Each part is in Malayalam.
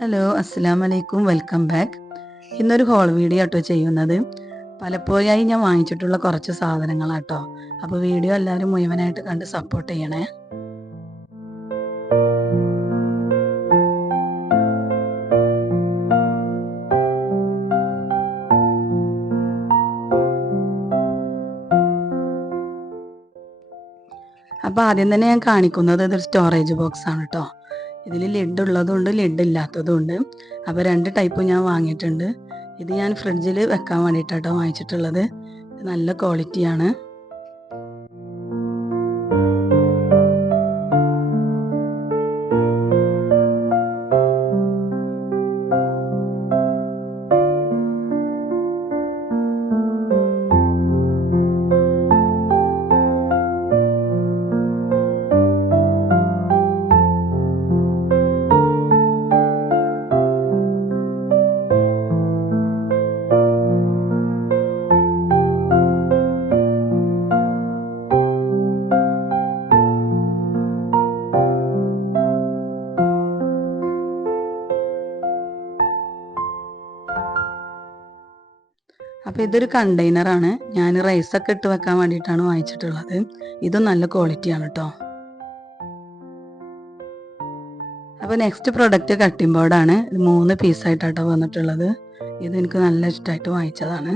ഹലോ അസ്സലാമു അലൈക്കും വെൽക്കം ബാക്ക്. ഇന്നൊരു ഹോൾ വീഡിയോ ആട്ടോ ചെയ്യുന്നത്. പലപ്പോഴായി ഞാൻ വാങ്ങിച്ചിട്ടുള്ള കുറച്ച് സാധനങ്ങളാട്ടോ. അപ്പോൾ വീഡിയോ എല്ലാവരും മുഴുവനായിട്ട് കണ്ട് സപ്പോർട്ട് ചെയ്യണേ. അപ്പോൾ ആദ്യം തന്നെ ഞാൻ കാണിക്കുന്നത് ഇതൊരു സ്റ്റോറേജ് ബോക്സ് ആണ് കേട്ടോ. ഇതിൽ ലിഡ് ഉള്ളതുകൊണ്ട് ലിഡ് ഇല്ലാത്തതുകൊണ്ട്. അപ്പോൾ രണ്ട് ടൈപ്പ് ഞാൻ വാങ്ങിയിട്ടുണ്ട്. ഇത് ഞാൻ ഫ്രിഡ്ജിൽ വെക്കാൻ വേണ്ടിയിട്ടാട്ടോ വാങ്ങിച്ചിട്ടുള്ളത്. നല്ല ക്വാളിറ്റിയാണ്. അപ്പോൾ ഇതൊരു കണ്ടെയ്നറാണ്. ഞാൻ റൈസൊക്കെ ഇട്ട് വെക്കാൻ വേണ്ടിയിട്ടാണ് വാങ്ങിച്ചിട്ടുള്ളത്. ഇതും നല്ല ക്വാളിറ്റിയാണ് കേട്ടോ. അപ്പോൾ നെക്സ്റ്റ് പ്രൊഡക്റ്റ് കട്ടിംഗ് ബോർഡാണ്. ഇത് 3 പീസായിട്ടാട്ടോ വന്നിട്ടുള്ളത്. ഇത് എനിക്ക് നല്ല ഇഷ്ടമായിട്ട് വാങ്ങിച്ചതാണ്.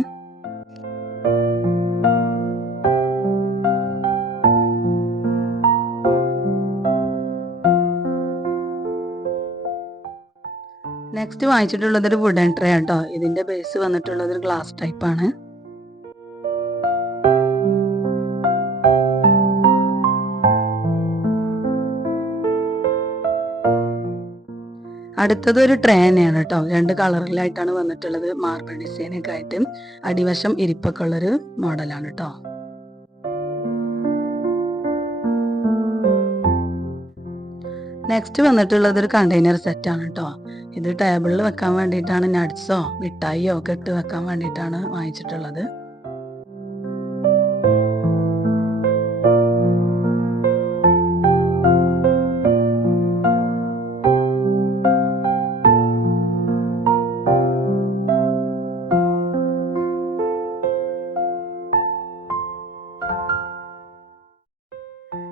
നെക്സ്റ്റ് വാങ്ങിച്ചിട്ടുള്ളത് ഒരു വുഡൻ ട്രേ ആട്ടോ. ഇതിന്റെ ബേസ് വന്നിട്ടുള്ളത് ഒരു ഗ്ലാസ് ടൈപ്പ് ആണ്. അടുത്തത് ഒരു ട്രേ തന്നെയാണ് കേട്ടോ. 2 കളറിലായിട്ടാണ് വന്നിട്ടുള്ളത്. മാർബിൾ ഡിസൈനൊക്കെ ആയിട്ട് അടിവശം ഇരിപ്പൊക്കെ ഉള്ളൊരു മോഡലാണ് കേട്ടോ. നെക്സ്റ്റ് വന്നിട്ടുള്ളത് ഒരു കണ്ടെയ്നർ സെറ്റാണ് കേട്ടോ. ഇത് ടേബിളിൽ വെക്കാൻ വേണ്ടിയിട്ടാണ്. നട്ട്സോ മിഠായിയോ ഒക്കെ ഇട്ട് വെക്കാൻ വേണ്ടിയിട്ടാണ് വാങ്ങിച്ചിട്ടുള്ളത്.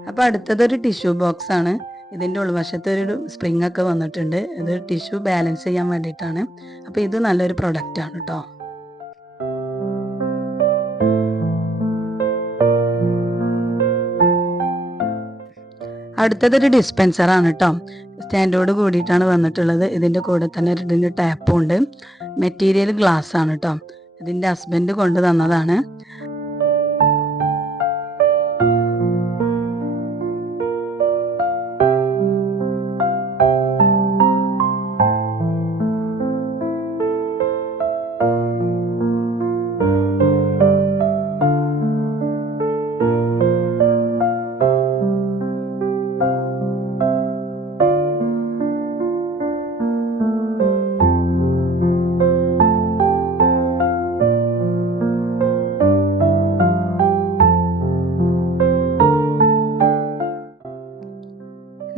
അപ്പോൾ അടുത്തതൊരു ടിഷ്യൂ ബോക്സ് ആണ്. ഇതിൻ്റെ ഉൾവശത്ത് ഒരു സ്പ്രിംഗ് ഒക്കെ വന്നിട്ടുണ്ട്. ഇത് ടിഷ്യൂ ബാലൻസ് ചെയ്യാൻ വേണ്ടിയിട്ടാണ്. അപ്പോൾ ഇത് നല്ലൊരു പ്രൊഡക്റ്റ് ആണ് കേട്ടോ. അടുത്തതൊരു ഡിസ്പെൻസർ ആണ് കേട്ടോ. സ്റ്റാൻഡോട് കൂടിയിട്ടാണ് വന്നിട്ടുള്ളത്. ഇതിൻ്റെ കൂടെ തന്നെ ഇതിൻ്റെ ടാപ്പും ഉണ്ട്. മെറ്റീരിയൽ ഗ്ലാസ് ആണ് കേട്ടോ. ഇതിൻ്റെ ഹസ്ബൻഡ് കൊണ്ട് തന്നതാണ്.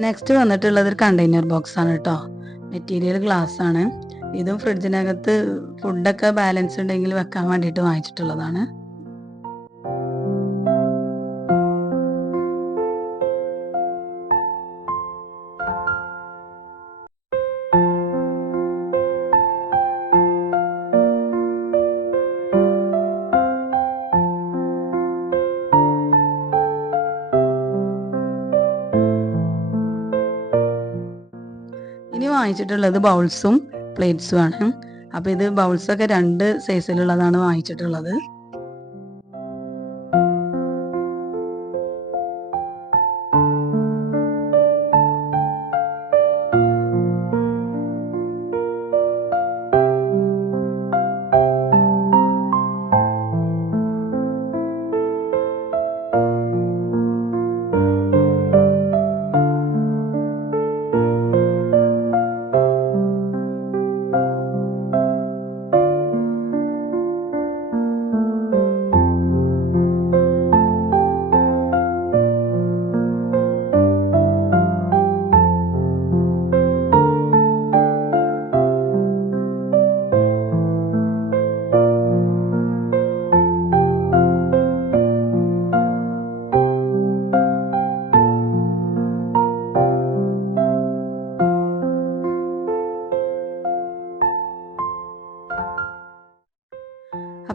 നെക്സ്റ്റ് വന്നിട്ടുള്ളത് ഒരു കണ്ടെയ്നർ ബോക്സ് ആണ് കേട്ടോ. മെറ്റീരിയൽ ഗ്ലാസ് ആണ്. ഇതും ഫ്രിഡ്ജിനകത്ത് ഫുഡൊക്കെ ബാലൻസ് ഉണ്ടെങ്കിൽ വെക്കാൻ വേണ്ടിയിട്ട് വാങ്ങിച്ചിട്ടുള്ളതാണ്. ഇനി വാങ്ങിച്ചിട്ടുള്ളത് ബൗൾസും പ്ലേറ്റ്സും ആണ്. അപ്പോൾ ഇത് ബൗൾസൊക്കെ 2 സൈസിലുള്ളതാണ് വാങ്ങിച്ചിട്ടുള്ളത്.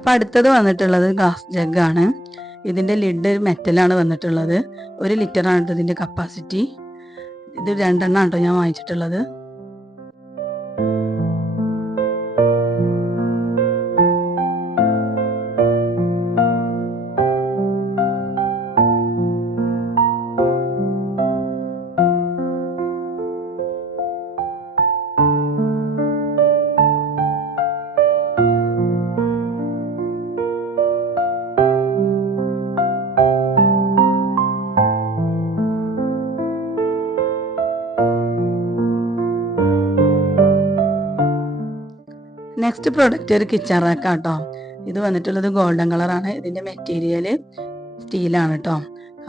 അപ്പോൾ അടുത്തത് വന്നിട്ടുള്ളത് ഗ്ലാസ് ജഗ്ഗാണ്. ഇതിൻ്റെ ലിഡ് മെറ്റലാണ് വന്നിട്ടുള്ളത്. 1 ലിറ്ററാണ് ഇതിൻ്റെ കപ്പാസിറ്റി. ഇത് 2 എണ്ണം കേട്ടോ ഞാൻ വാങ്ങിച്ചിട്ടുള്ളത്. നെക്സ്റ്റ് പ്രൊഡക്റ്റ് ഒരു കിച്ചൺ റാക്ക് കേട്ടോ. ഇത് വന്നിട്ടുള്ളത് ഗോൾഡൻ കളറാണ്. ഇതിൻ്റെ മെറ്റീരിയൽ സ്റ്റീലാണ് കേട്ടോ.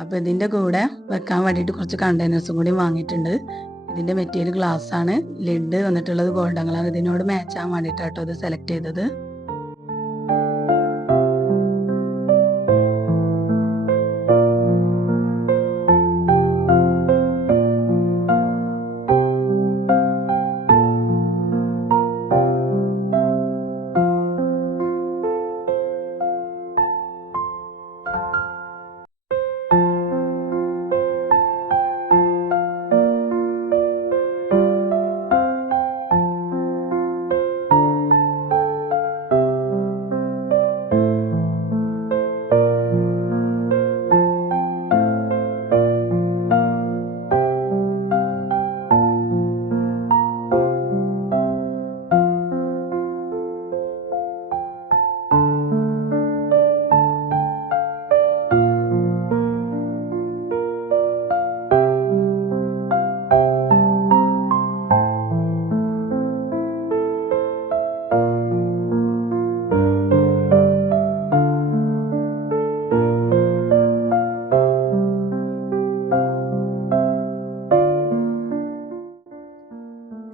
അപ്പോൾ ഇതിൻ്റെ കൂടെ വെക്കാൻ വേണ്ടിയിട്ട് കുറച്ച് കണ്ടെയ്നേഴ്സും കൂടി വാങ്ങിയിട്ടുണ്ട്. ഇതിൻ്റെ മെറ്റീരിയൽ ഗ്ലാസ് ആണ്. ലിഡ് വന്നിട്ടുള്ളത് ഗോൾഡൻ കളർ. ഇതിനോട് മാച്ച് ആവാൻ വേണ്ടിയിട്ടാട്ടോ ഇത് സെലക്ട് ചെയ്തത്.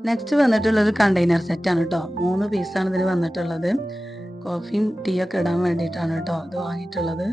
നെക്സ്റ്റ് വന്നിട്ടുള്ളത് കണ്ടെയ്നർ സെറ്റാണ് കേട്ടോ. 3 പീസാണ് ഇതിൽ വന്നിട്ടുള്ളത്. കോഫിയും ടീ ഒക്കെ ഇടാൻ വേണ്ടിയിട്ടാണ് കേട്ടോ ഇത് വാങ്ങിയിട്ടുള്ളത്.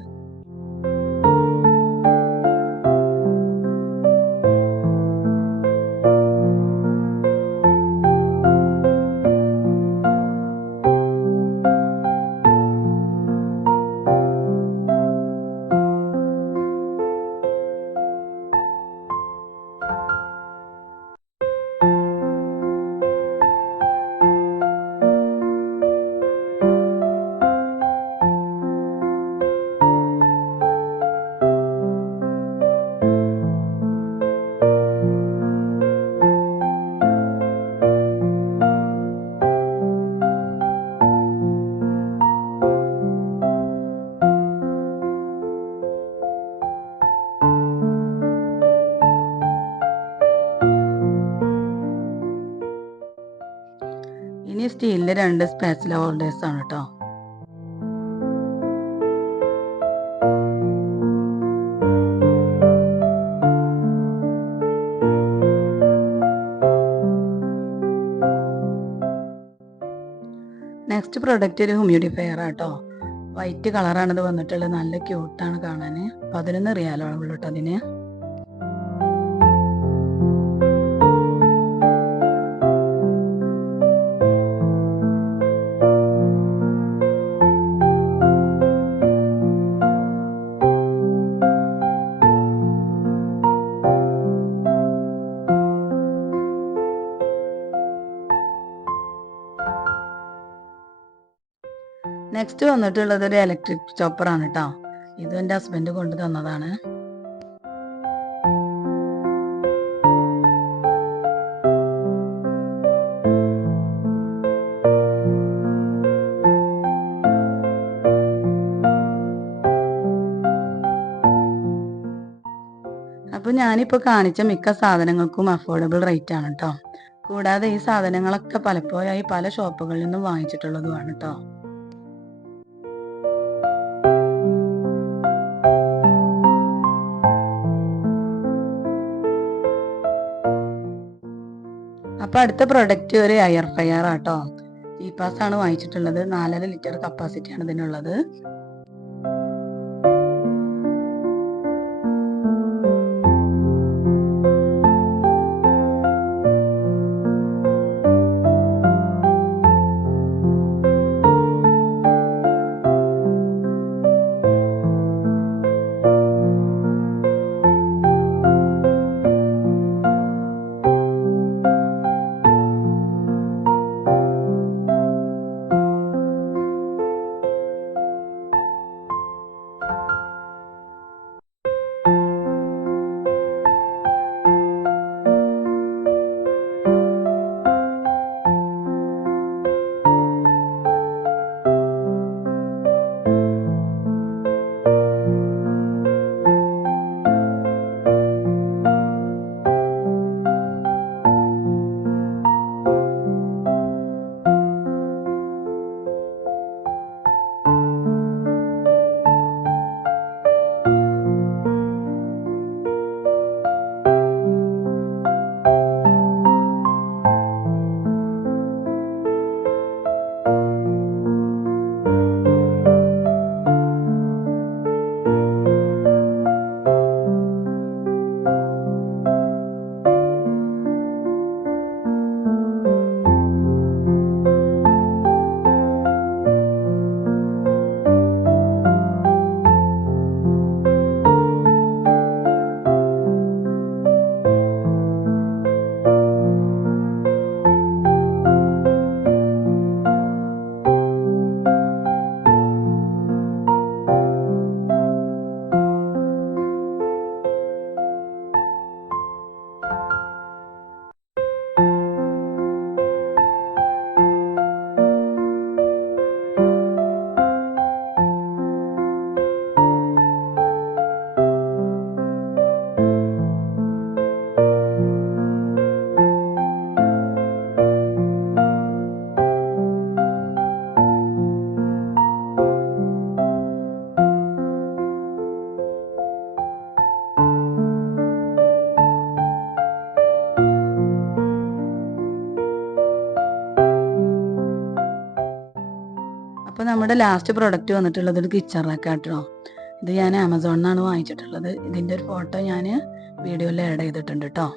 ഇനി സ്റ്റീലിൻ്റെ 2 സ്പാച്ചില ഹോൾഡേഴ്സ് ആണ് കേട്ടോ. നെക്സ്റ്റ് പ്രൊഡക്റ്റ് ഒരു ഹ്യൂമിഡിഫയർ ആട്ടോ. വൈറ്റ് കളറാണ് ഇത് വന്നിട്ടുള്ളത്. നല്ല ക്യൂട്ടാണ് കാണാൻ. 11 റിയാലോ ഉള്ളൂ കേട്ടോ അതിന്. നെക്സ്റ്റ് വന്നിട്ടുള്ളത് ഒരു ഇലക്ട്രിക് ചോപ്പറാണ് കേട്ടോ. ഇത് എൻ്റെ ഹസ്ബൻഡ് കൊണ്ട് തന്നതാണ്. അപ്പോൾ ഞാനിപ്പോൾ കാണിച്ച മിക്ക സാധനങ്ങൾക്കും അഫോർഡബിൾ റേറ്റ് ആണ് കേട്ടോ. കൂടാതെ ഈ സാധനങ്ങളൊക്കെ പലപ്പോഴായി പല ഷോപ്പുകളിൽ നിന്നും വാങ്ങിച്ചിട്ടുള്ളതുമാണ് കേട്ടോ. അപ്പോൾ അടുത്ത പ്രൊഡക്റ്റ് ഒരു എയർ ഫ്രയർ ആട്ടോ. ജീപ്പാസ് ആണ് വാങ്ങിച്ചിട്ടുള്ളത്. 4.5 ലിറ്റർ കപ്പാസിറ്റിയാണ് ഇതിനുള്ളത്. അപ്പോൾ നമ്മുടെ ലാസ്റ്റ് പ്രൊഡക്റ്റ് വന്നിട്ടുള്ളത് ഒരു കിച്ചൺ റാക്കാട്ടോ. ഇത് ഞാൻ ആമസോണിൽ നിന്നാണ് വാങ്ങിച്ചിട്ടുള്ളത്. ഇതിൻ്റെ ഒരു ഫോട്ടോ ഞാൻ വീഡിയോയിൽ ആഡ് ചെയ്തിട്ടുണ്ട് കേട്ടോ.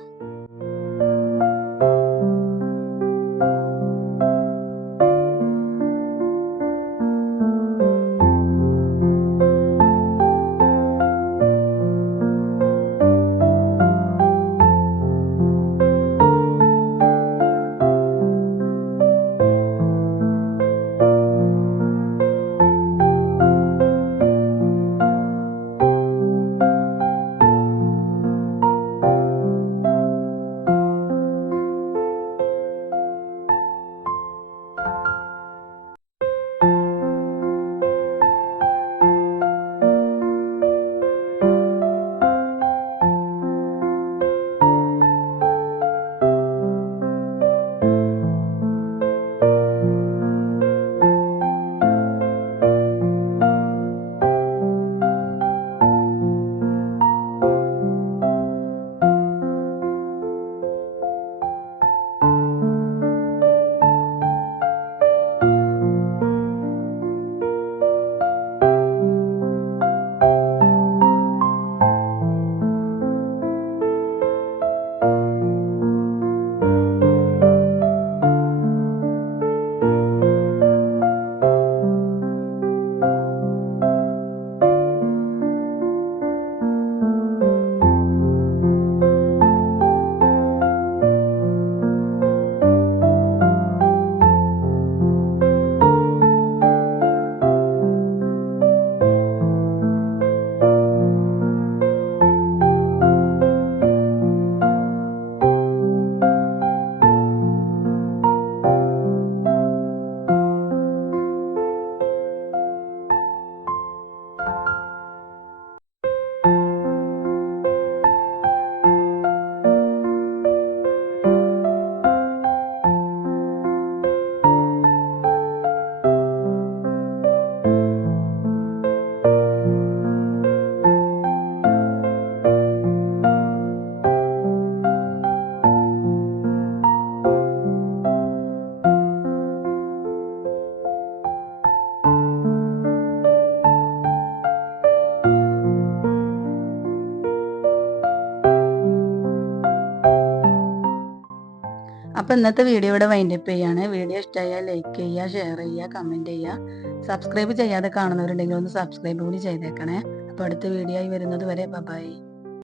അപ്പോൾ ഇന്നത്തെ വീഡിയോ ഇവിടെ വൈൻഡപ്പ് ചെയ്യാണ്. വീഡിയോ ഇഷ്ടമായാൽ ലൈക്ക് ചെയ്യുക, ഷെയർ ചെയ്യുക, കമൻറ്റ് ചെയ്യുക. സബ്സ്ക്രൈബ് ചെയ്യാതെ കാണുന്നവരുണ്ടെങ്കിൽ ഒന്ന് സബ്സ്ക്രൈബ് കൂടി ചെയ്തേക്കണേ. അപ്പോൾ അടുത്ത വീഡിയോ ആയി വരുന്നത് വരെ ബൈ.